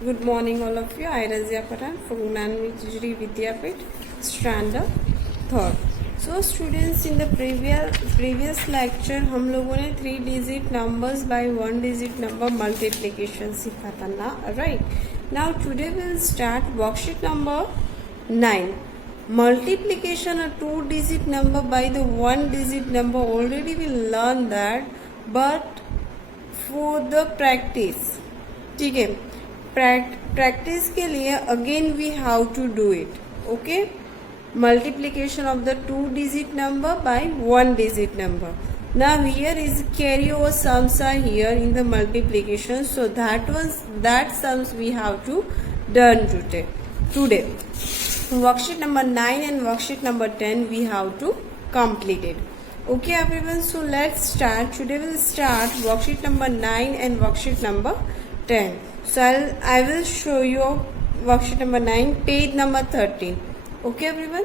Good morning, all of you. I Razia Patan from Gnanvijri Vidyapith, Standard Third. So, students, in the previous lecture, हम लोगों ने 3 digit numbers by 1 digit number multiplication सीखा था ना, right? Now today we'll start worksheet number 9. Multiplication a 2 digit number by the 1 digit number. Already we learned that, but for the practice, ठीक है, practice के लिए again we how to do it. Okay, multiplication of the 2 digit number by 1 digit number. Now here is carry over sums are here in the multiplication, so that sums we have to done today. Worksheet number 9 and worksheet number 10 we have to complete it. Okay everyone, so let's start. Today we'll start worksheet number 9 and worksheet number 10. So I will show you worksheet number 9, page number 13. Okay everyone.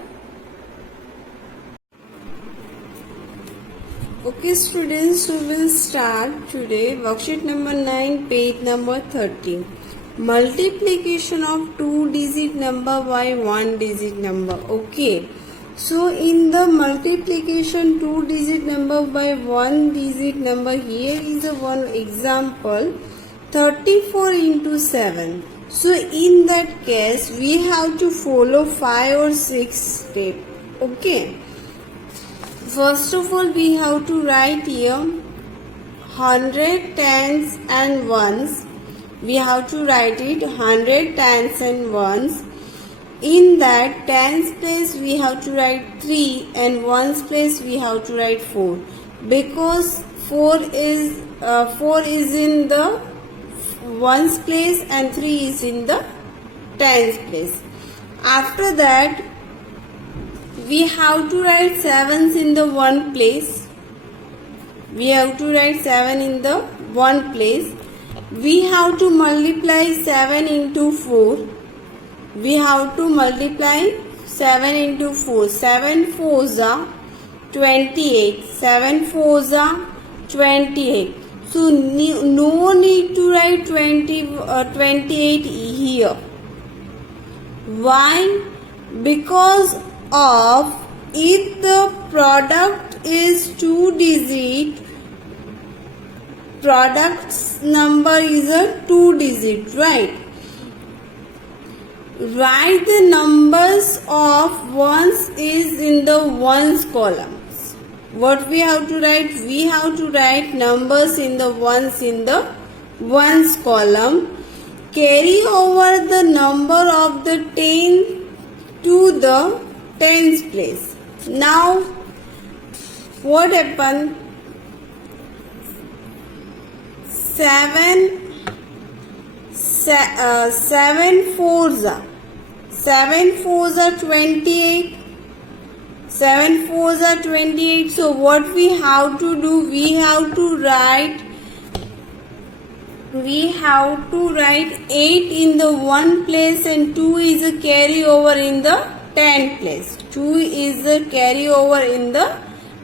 Okay students, so we'll start today worksheet number 9, page number 13. Multiplication of 2 digit number by 1 digit number. Okay, so in the multiplication 2 digit number by 1 digit number, here is a one example, 34 into 7. So in that case we have to follow 5 or 6 steps. Okay, first of all we have to write here 100 tens and ones. We have to write it 100 tens and ones. In that tens place we have to write 3 and ones place we have to write 4, because 4 is in the ones place and 3 is in the tens place. After that we have to write 7s in the one place. We have to write 7 in the one place. We have to multiply 7 into 4. We have to multiply 7 into 4. 7 4s are 28. 7 4s are 28. So no need to write 28 here. Why? Because of if the product is 2 digit, product's number is a 2 digit, right? Write the numbers of ones is in the ones column. What we have to write? We have to write numbers in the ones column. Carry over the number of the 10 to the tens place. Now what happened? 7 4s are 28. 7 4s are 28. So what we have to do? We have to write 8 in the one place and 2 is a carry over in the 10 place. 2 is a carry over in the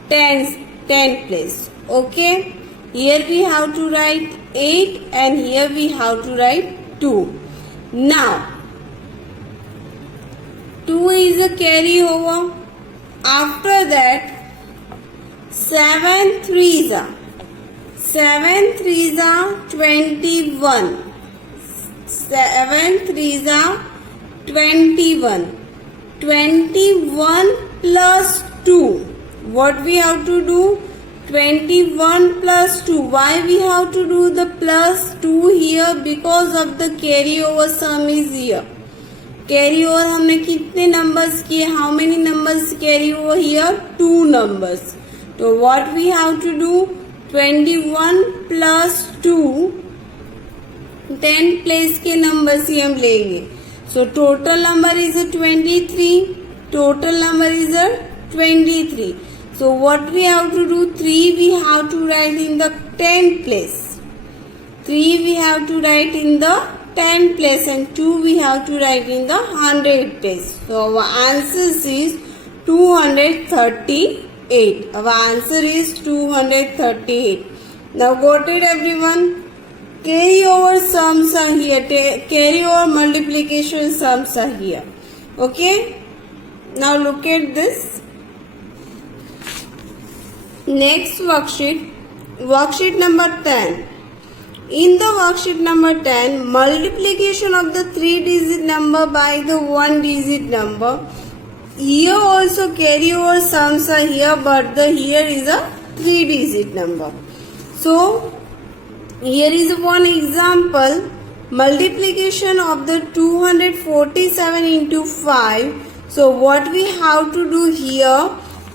10 place. Okay, here we have to write 8 and here we have to write 2. Now 2 is a carry over. After that 7 3s are 21. 7 3s are 21. 21 plus 2. What we have to do? 21 plus 2. Why we have to do the plus 2 here? Because of the carry over sum is here. Carry over हमने कितने numbers किए? How many numbers carry over here? 2 numbers. So what we have to do? 21 plus 2, 10 place के numbers ही हम लेंगे. So total number is a 23. Total number is a 23. So what we have to do? 3 we have to write in the 10 place. 3 we have to write in the 10 place and 2 we have to write in the 100 place. So our answer is 238. Our answer is 238. Now got it everyone? Carry over sums are here. Carry over multiplication sums are here. Okay. Now look at this. Next worksheet. Worksheet number 10. In the worksheet number 10, multiplication of the 3-digit number by the 1-digit number. Here also carry over sums are here, but here is a 3-digit number. So here is one example. Multiplication of the 247 into 5. So what we have to do here?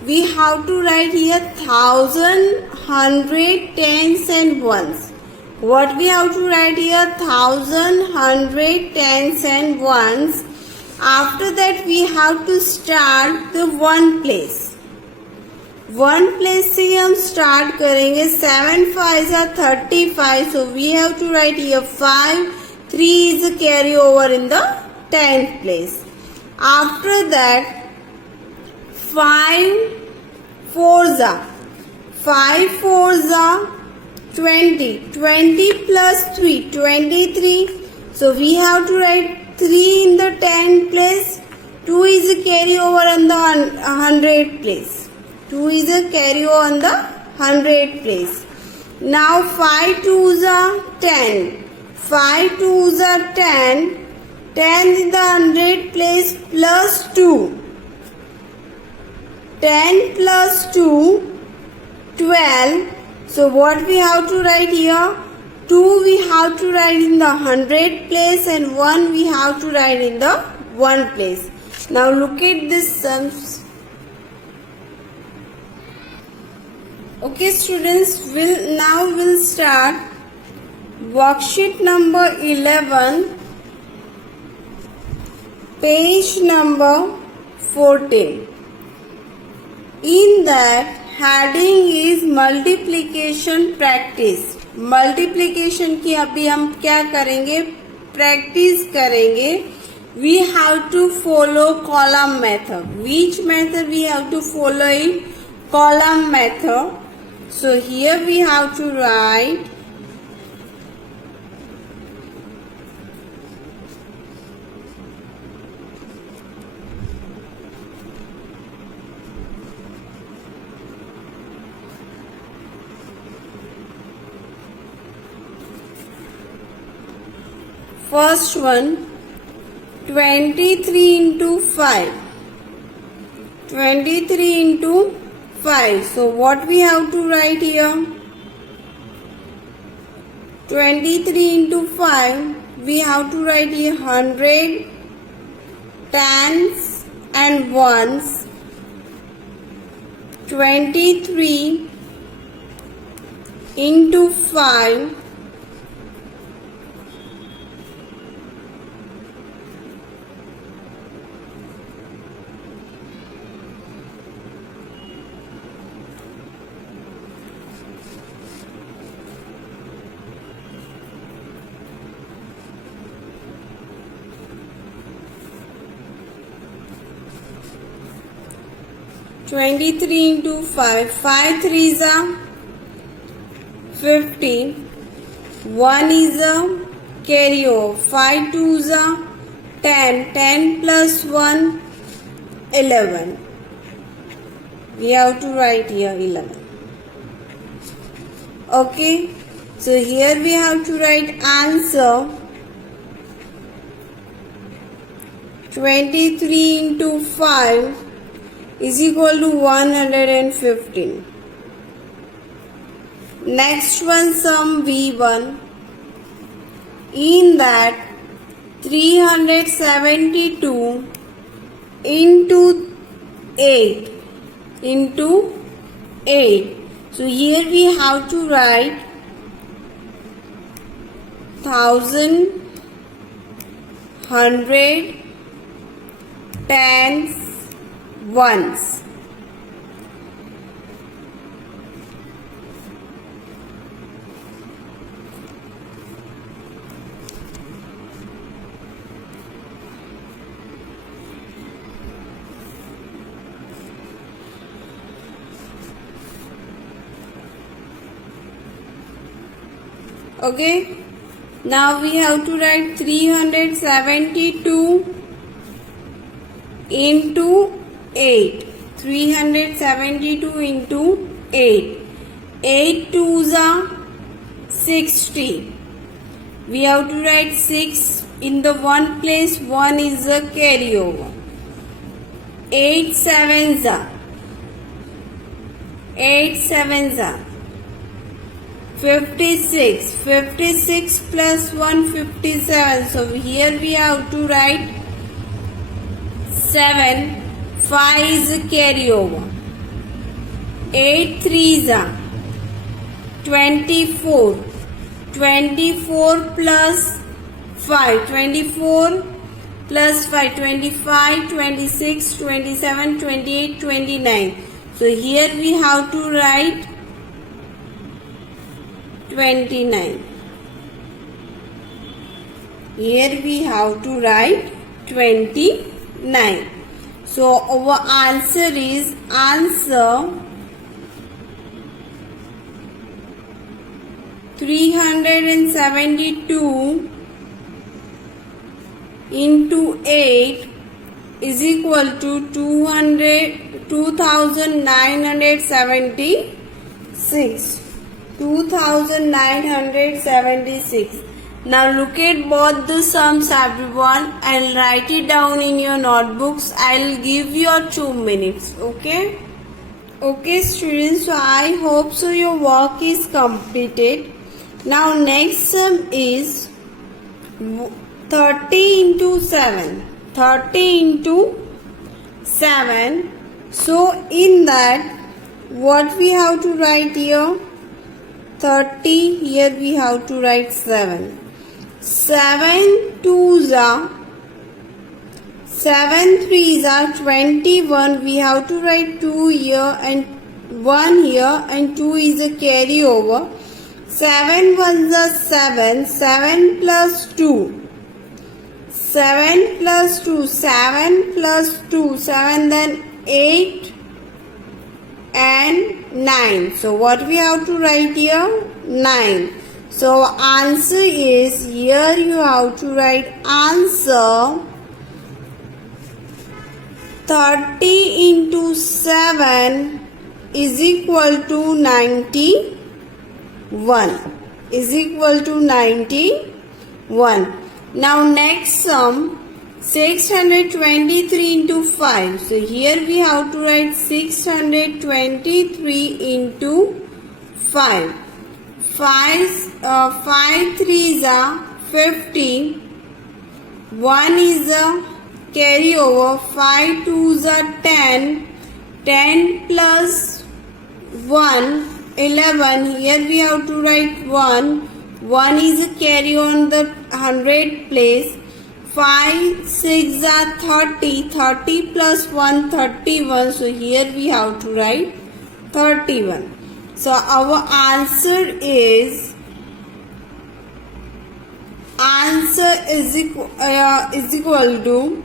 We have to write here 1000, 100, tens and ones. What we have to write here? 1000, 100, tens and ones. After that we have to start the one place. One place से हम start करेंगे. 7 5 are 35. So we have to write here 5. 3 is a carry over in the 10th place. After that 5 4s are 5 4s are 20. 20 plus 3 23. So we have to write 3 in the 10th place. 2 is a carry over in the 100th place. 2 is a carry over on the 100th place. Now 5 2s are 10. 5 2s are 10. 10 in the 100th place plus 2. 10 plus 2, 12. So what we have to write here? 2 we have to write in the 100th place and 1 we have to write in the 1 place. Now look at this sums. Okay students, we'll start worksheet number 11, page number 14. In that heading is multiplication practice. Multiplication की अभी हम क्या करेंगे? Practice करेंगे. We have to follow column method. Which method we have to follow it? Column method. So here we have to write first one 23 into 5. 23 into 5. So what we have to write here? 23 into 5. We have to write here 100, tens and ones. 23 into 5. Twenty-three into 5. 5 3s are 50. 1 is a carry over. 5 2s are 10. 10 plus 1 11. We have to write here 11. Okay. So here we have to write answer 23 into 5 is equal to 115. Next one sum V1. In that 372 into 8 into 8. So here we have to write 1000, 100, tens, ones. Okay. Now we have to write 372 into 8. 372 into 8. 8 twos are 60. We have to write 6 in the one place. 1 is a carryover. 8 sevens are 56. 56 plus 1 57. So here we have to write 7. 5 is a carryover. 8 threes are 24. 24 plus 5. 24 plus 5. 25, 26, 27, 28, 29. So here we have to write 29. Here we have to write 29. So our answer is answer 372 into 8 is equal to 2976. 2976. Now look at both the sums, everyone, and write it down in your notebooks. I'll give you 2 minutes. Okay? Okay, students. So I hope so your work is completed. Now next sum is 30 into 7. 30 into 7. So in that, what we have to write here? 30. Here we have to write 7. 7 twos are 7 threes are 21. We have to write 2 here and 1 here, and 2 is a carryover. 7 ones are 7. 7 plus 2. 7 plus 2. 7 plus 2. 7, then 8 and 9. So what we have to write here? 9. So answer is, here you have to write answer 30 into 7 is equal to 91. Is equal to 91. Now next sum, 623 into 5. So here we have to write 623 into 5. 5 threes are 50. 1 is a carryover. 5 twos are 10. 10 plus 1, 11. Here we have to write 1. 1 is a carry on the 100 place. 5, 6 are 30. 30 plus 1, 31. So here we have to write 31. So our answer is equal to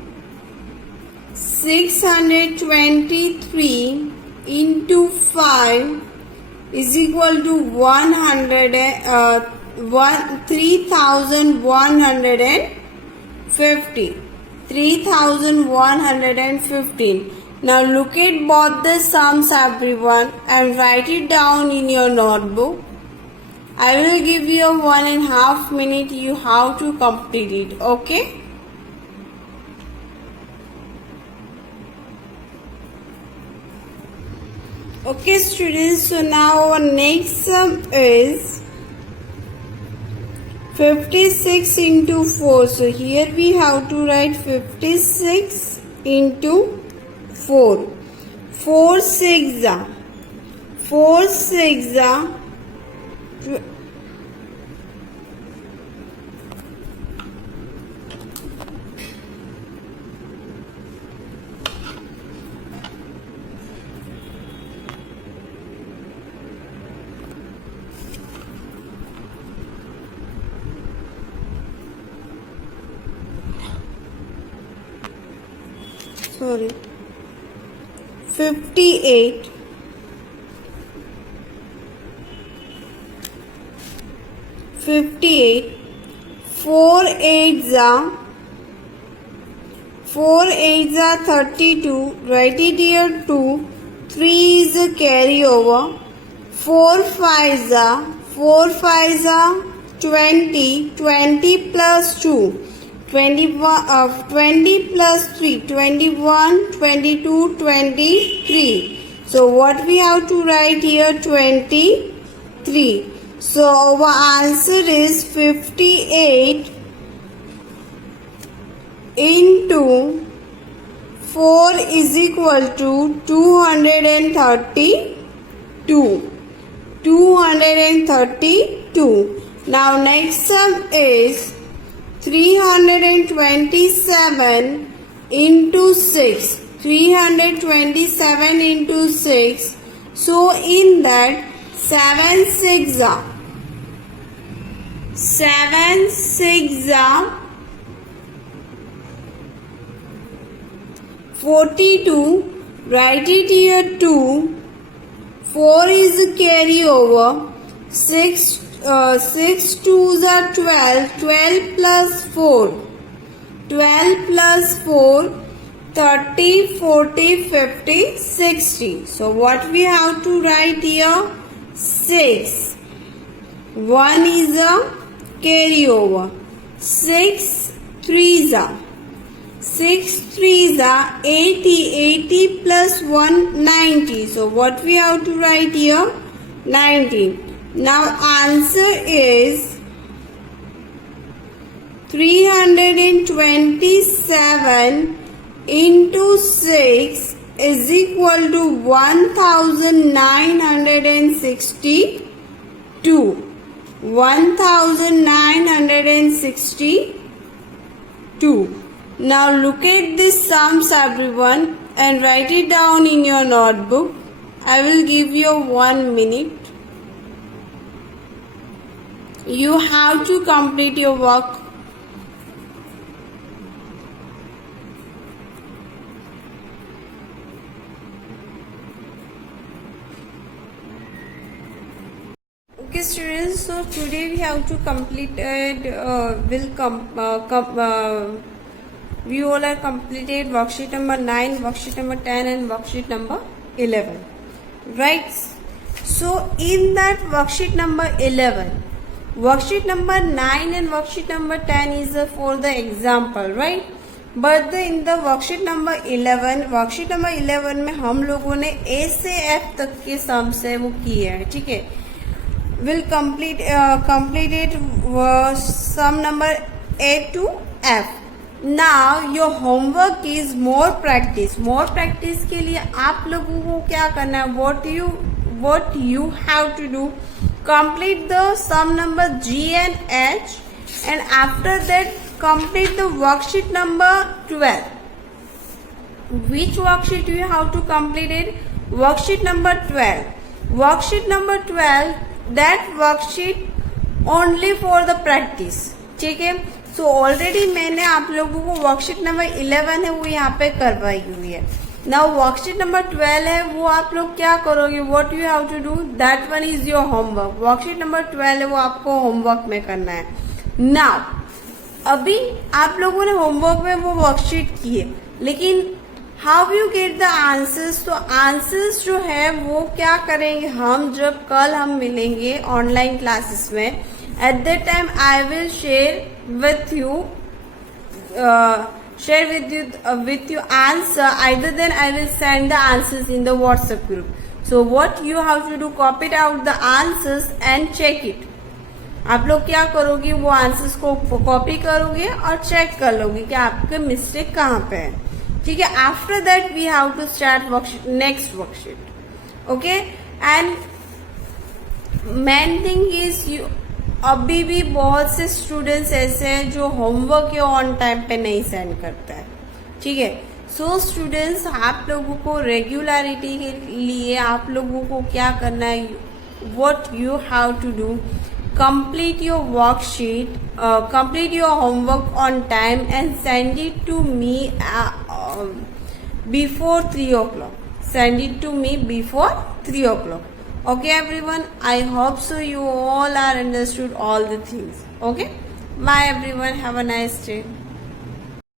623 into 5 is equal to 3150. 3115. Now look at both the sums, everyone, and write it down in your notebook. I will give you 1.5 minutes. You have to complete it. Okay? Okay, students. So now our next sum is 56 into 4. So here we have to write 56 into 4. 4 6 are 58. 58. 4 8s are 32. Write it here 2. 3 is a carryover. 4 5s are 20. 20 plus 2. 20 plus 3. 21, 22, 23. So what we have to write here? 23. So our answer is 58 into 4 is equal to 232. 232. Now next sum is 327 into 6. 327 into 6. So in that 7 6 are 42. Write it here 2. 4 is a carryover. 6 2s are 12. 12 plus 4. 12 plus 4. 30, 40, 50, 60. So what we have to write here? 6. 1 is a carryover. 6 3s are 80. 80 plus 1 90. So what we have to write here? 90. Now answer is 327 into 6 is equal to 1962. 1962. Now look at these sums everyone and write it down in your notebook. I will give you 1 minute. You have to complete your work. Okay students, so today we have to complete we all are completed worksheet number 9, worksheet number 10 and worksheet number 11, right? So in that worksheet number 11, worksheet number 9 and worksheet number 10 is for the example, right? But in the worksheet number 11 में हम लोगों ने A से F तक के sums है वो किए हैं, ठीक है? Will complete it sum number A to F. Now your homework is more practice. More practice के लिए आप लोगों को क्या करना है? What you have to do? Complete the sum number G and H, and after that complete the worksheet number 12. Which worksheet you have to complete it? Worksheet number 12. Worksheet number 12. That worksheet only for the practice. ठीक है? So already मैंने आप लोगों को worksheet number 11 है वो यहाँ पे करवाई हुई है. Now वर्कशीट नंबर 12 है वो आप लोग क्या करोगे? What you have to do? That one is your homework. Worksheet number 12 है वो आपको होमवर्क में करना है. Now अभी आप लोगों ने होमवर्क में वो वर्कशीट की है, लेकिन how you get the answers? तो आंसर्स जो है वो क्या करेंगे हम, जब कल हम मिलेंगे ऑनलाइन क्लासेस में, at that time I will share with you answer. Either then I will send the answers in the WhatsApp group. So what you have to do, copy it out the answers and check it. आप लोग क्या करोगे? वो answers को copy करोगे और check कर लोगे कि आपके मिस्टेक कहाँ पे है, ठीक है? After that we have to start next worksheet. Okay, and main thing is you, अभी भी बहुत से स्टूडेंट्स ऐसे हैं जो होमवर्क ये ऑन टाइम पे नहीं सेंड करते हैं, ठीक है? सो स्टूडेंट्स, आप लोगों को रेगुलरिटी के लिए आप लोगों को क्या करना है? What you have to do, complete your worksheet, complete your homework on time and send it to me before 3 o'clock. Send it to me before 3 o'clock. Okay everyone, I hope so you all are understood all the things. Okay, Bye everyone. Have a nice day.